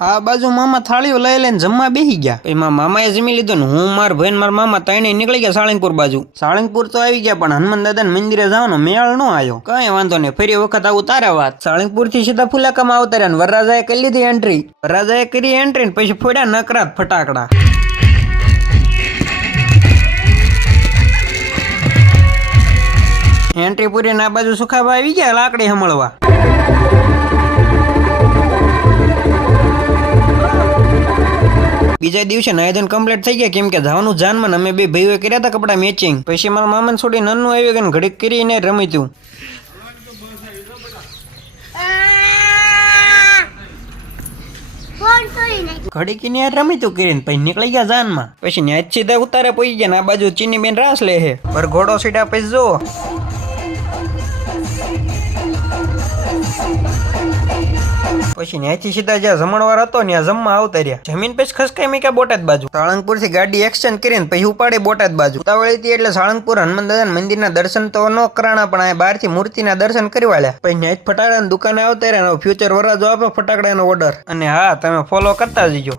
આ બાજુ મામા થાળીઓ લઈ લઈને જમવા બેસી ગયા. એમાં મામાએ જમી લીધું ને હું માર ભાઈ મારા મામા ત્રણેય નીકળી ગયા સાળંગપુર બાજુ. સાળંગપુર તો આવી ગયા પણ હનુમાન દાદાના મંદિરે જવાનો મેળ ન આવ્યો. કઈ વાંધો નહીં, ફરી વખત આવું તારા વાત. સાળંગપુર થી સીધા ફુલાકામાં આવતા રહ્યા. વરરાજાએ કરી લીધી એન્ટ્રી. વરરાજાએ કરી એન્ટ્રી ને પછી ફોડ્યા નકરાત ફટાકડા. એન્ટ્રી પૂરી ના બાજુ સુખાબા આવી ગયા લાકડી હમળવા. બીજા દિવસે નાયધન કમ્પ્લીટ થઈ ગયા કેમ કે જવાનું જાનમાં અમે બે ભાઈઓ કર્યા હતા કપડા મેચિંગ. પછી મારા મામાને છોડી નન્નું આવી ગયું ઘડીક કરીને રમીતું. ઘડીકીને યાર રમીતું કરીને પછી નીકળી ગયા જાનમાં. પછી ન્યા સીધા ઉતારે પહોંચી ગયા ને આ બાજુ ચીની બેન રાસ લે હે પર ઘોડો સીધા પછી જો પછી ન્યાથી સીધા જ્યાં જમણવાર હતો ત્યાં જમવા આવતા રહ્યા. જમીન પછી ખસકાઈ મેં બોટાદ બાજુ. સાળંગપુર થી ગાડી એક્સચેન્જ કરીને પછી ઉપાડે બોટાદ બાજુ. ઉતાવળી હતી એટલે સાળંગપુર હનુમાન દાદા મંદિરના દર્શન તો ન કરાણા પણ આ બહારથી મૂર્તિના દર્શન કરી વાળ્યા. પછી ન્યા ફટાકડાની દુકાને આવતા રહ્યા. ફ્યુચર વરાજો આપે ફટાકડાનો ઓર્ડર. અને હા, તમે ફોલો કરતા જજો.